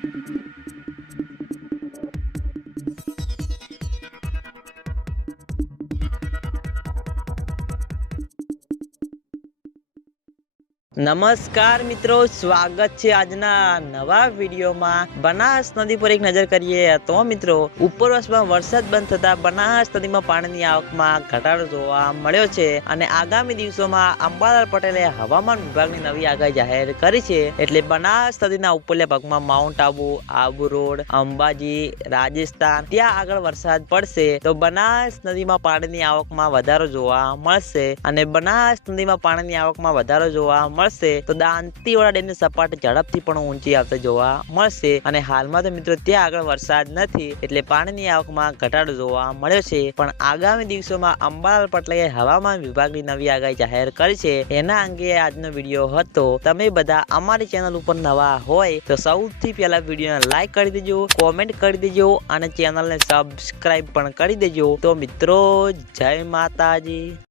Thank you. નમસ્કાર મિત્રો, સ્વાગત છે આજના નવા વિડીયોમાં. બનાસ નદી પર એક નજર કરીએ તો મિત્રો ઉપરવાસમાં વરસાદ બંધ થતા બનાસ નદીમાં પાણીની આવકમાં ઘટાડો જોવા મળ્યો છે અને આગામી દિવસોમાં અંબાલાલ પટેલે હવામાન વિભાગની નવી આગાહી જાહેર કરી છે. એટલે બનાસ નદીના ઉપરલા ભાગમાં માઉન્ટ આબુ આબુ રોડ, અંબાજી, રાજસ્થાન, ત્યાં આગળ વરસાદ પડશે તો બનાસ નદીમાં પાણીની આવકમાં વધારો જોવા મળશે. અને બનાસ નદીમાં પાણીની આવકમાં વધારો જોવા મળશે તો દાંતીવાડા ડેમની સપાટી ઝડપથી પણ ઊંચી આવતા જોવા મળશે. અને હાલમાં તો મિત્રો ત્યાં આગળ વરસાદ નથી, એટલે પાણીની આવકમાં ઘટાડો જોવા મળ્યો છે. પણ આગામી દિવસોમાં અંબાલાલ પટેલે હવામાન વિભાગની નવી આગાહી જાહેર કરી છે. એના અંગે આજનો વીડિયો હતો. તમે બધા અમારી ચેનલ ઉપર નવા હોય તો સૌથી પહેલા વિડીયોને લાઈક કરી દેજો, કોમેન્ટ કરી દેજો અને ચેનલને સબસ્ક્રાઈબ પણ કરી દેજો. તો મિત્રો, જય માતાજી.